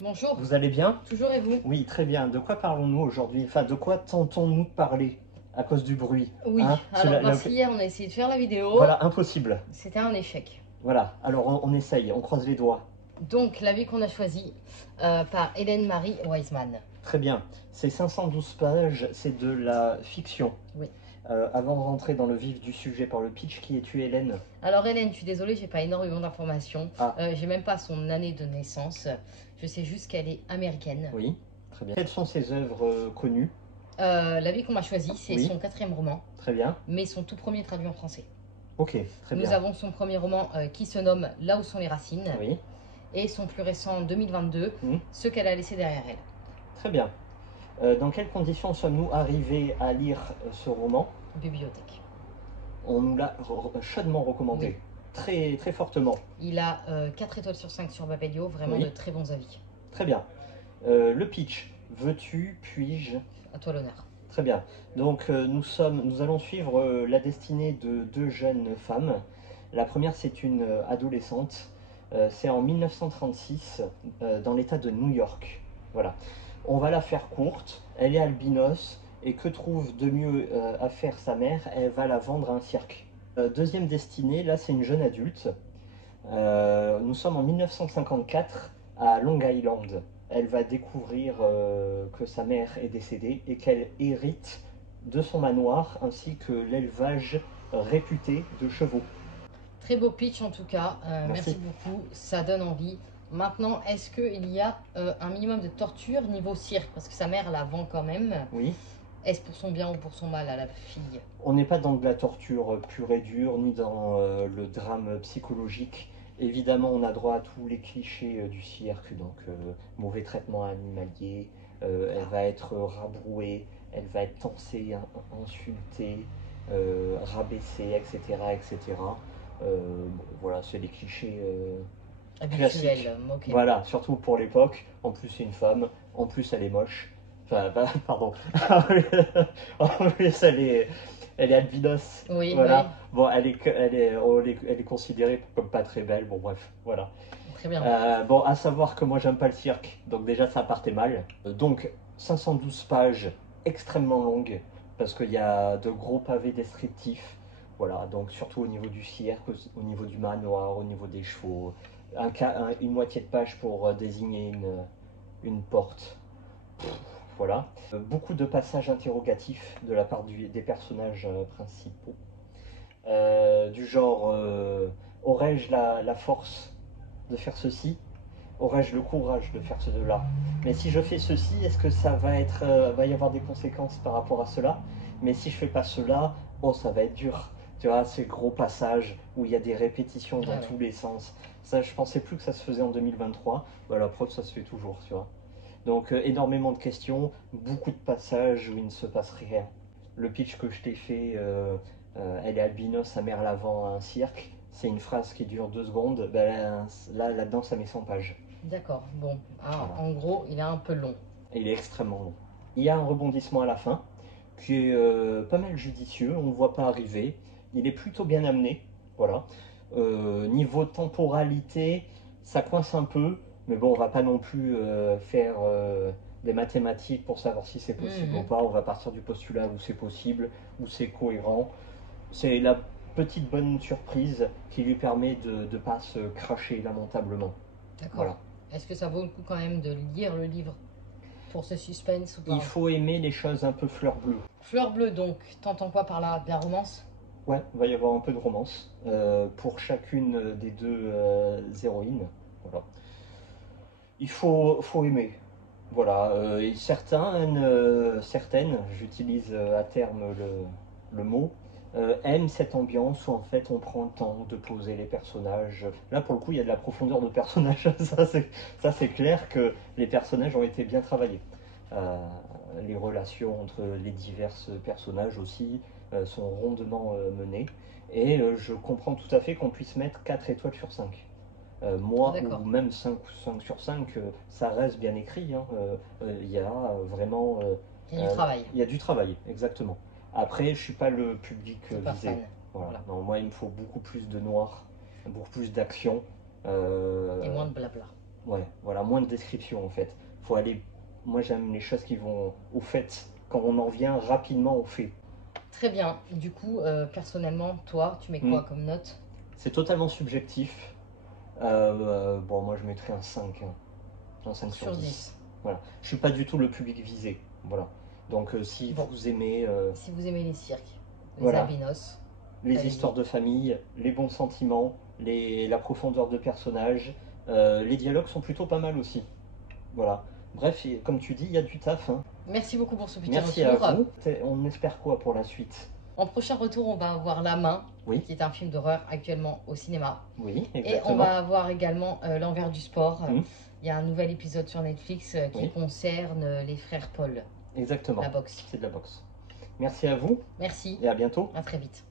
Bonjour, Vous allez bien? toujours et vous? Oui, très bien. De quoi parlons-nous aujourd'hui? Enfin, de quoi tentons-nous de parler à cause du bruit? Oui, Hein? alors parce qu'hier on a essayé de faire la vidéo, Voilà, impossible. c'était un échec. Voilà, alors on essaye, on croise les doigts. Donc l'avis qu'on a choisi par Hélène Marie Weisman. Très bien. C'est 512 pages, c'est de la fiction. Oui. Avant de rentrer dans le vif du sujet par le pitch, qui es-tu, Hélène? Alors Hélène, je suis désolée, j'ai pas énormément d'informations. Ah. J'ai même pas son année de naissance. Je sais juste qu'elle est américaine. Oui, très bien. Quelles sont ses œuvres connues? L'avis qu'on m'a choisi, c'est Oui. son 4e roman, Très bien. mais son tout premier traduit en français. Ok, très bien. Nous avons son premier roman qui se nomme Là où sont les racines, Oui, et son plus récent en 2022, Ce qu'elle a laissé derrière elle. très bien. Dans quelles conditions sommes-nous arrivés à lire ce roman? Bibliothèque. On nous l'a chaudement recommandé, Oui. très, très fortement. Il a 4 étoiles sur 5 sur Babelio, vraiment Oui. de très bons avis. Très bien. Le pitch, veux-tu, puis-je? À toi l'honneur. Très bien. Donc nous allons suivre la destinée de deux jeunes femmes. La première, c'est une adolescente. C'est en 1936 dans l'état de New York. Voilà. On va la faire courte. Elle est albinos. Et que trouve de mieux à faire sa mère? Elle va la vendre à un cirque. Deuxième destinée, là c'est une jeune adulte. Nous sommes en 1954 à Long Island. Elle va découvrir que sa mère est décédée et qu'elle hérite de son manoir ainsi que l'élevage réputé de chevaux. Très beau pitch en tout cas, Merci. merci beaucoup, ça donne envie. Maintenant, est-ce qu'il y a un minimum de torture niveau cirque? Parce que sa mère la vend quand même. Oui. Est-ce pour son bien ou pour son mal à la fille? On n'est pas dans de la torture pure et dure, ni dans le drame psychologique. Évidemment, on a droit à tous les clichés du cirque, donc mauvais traitement animalier, elle va être rabrouée, elle va être tensée, insultée, rabaissée, etc. etc. Bon, voilà, c'est les clichés classiques. Habituel, ok. Voilà, surtout pour l'époque. En plus, c'est une femme, en plus, elle est moche. Enfin, pardon. En plus, elle est albinos. Oui, voilà. oui. Bon, elle est considérée comme pas très belle. Bon, bref, voilà. Très bien. Bon, à savoir que moi, j'aime pas le cirque. Donc, déjà, ça partait mal. Donc, 512 pages extrêmement longues. Parce qu'il y a de gros pavés descriptifs. Voilà, donc surtout au niveau du cirque, au niveau du manoir, au niveau des chevaux. Une moitié de page pour désigner une porte. Voilà. Beaucoup de passages interrogatifs de la part des personnages principaux. Du genre, aurais-je la force de faire ceci? Aurais-je le courage de faire cela? Mais si je fais ceci, est-ce que ça va y avoir des conséquences par rapport à cela? Mais si je fais pas cela, oh, ça va être dur. Tu vois, ces gros passages où il y a des répétitions dans tous les sens. Ça, je pensais plus que ça se faisait en 2023. Bah, la preuve, ça se fait toujours, tu vois. Donc énormément de questions, beaucoup de passages où il ne se passe rien. Le pitch que je t'ai fait, elle est albinos, sa mère la vend à un cirque, c'est une phrase qui dure 2 secondes, ben, là-dedans ça met 100 pages. D'accord, bon. Alors, Voilà. en gros, il est un peu long. Et il est extrêmement long. Il y a un rebondissement à la fin, qui est pas mal judicieux, on ne le voit pas arriver, il est plutôt bien amené, voilà. Niveau temporalité, ça coince un peu, mais bon, on va pas non plus faire des mathématiques pour savoir si c'est possible ou pas. On va partir du postulat où c'est possible, où c'est cohérent. C'est la petite bonne surprise qui lui permet de ne pas se cracher lamentablement. D'accord. Voilà. Est-ce que ça vaut le coup quand même de lire le livre pour ce suspense ou pas? Il faut aimer les choses un peu fleur bleue. Fleur bleue, donc, t'entends quoi par là? De la romance? Ouais, il va y avoir un peu de romance pour chacune des deux héroïnes. Voilà. Il faut aimer. Voilà. Et certaines, j'utilise à terme le mot, aiment cette ambiance où en fait on prend le temps de poser les personnages. Là pour le coup il y a de la profondeur de personnages, ça c'est clair que les personnages ont été bien travaillés. Les relations entre les divers personnages aussi sont rondement menées. Et je comprends tout à fait qu'on puisse mettre 4 étoiles sur 5. Moi, ou même 5 sur 5, ça reste bien écrit. Hein. Il y a vraiment... il y a du travail. Il y a du travail, exactement. Après, je ne suis pas le public visé. Voilà. Non, moi, il me faut beaucoup plus de noir, beaucoup plus d'action. Et moins de blabla. Ouais, voilà, moins de description en fait. Faut aller. Moi j'aime les choses qui vont au fait, quand on en vient rapidement au fait. Très bien. Du coup, personnellement, toi, tu mets Hmm. quoi comme note? C'est totalement subjectif. Bon, moi je mettrais un 5, hein. Un 5 sur Sur 10. 10. Voilà. Je suis pas du tout le public visé. Voilà. Donc si Bon, vous aimez si vous aimez les cirques, les voilà, albinos, les allez-y. histoires de famille, les bons sentiments, la profondeur de personnages, les dialogues sont plutôt pas mal aussi. Voilà. Bref, comme tu dis, il y a du taf, hein. Merci beaucoup pour ce petit Merci à retour. vous. On espère quoi pour la suite? En prochain retour, on va avoir La Main, Oui, qui est un film d'horreur actuellement au cinéma. oui, Et on exactement. va avoir également L'Envers du sport. Hmm, Il y a un nouvel épisode sur Netflix qui oui, concerne les frères Paul, exactement. la boxe. C'est de la boxe. Merci à vous Merci, et à bientôt. à très vite.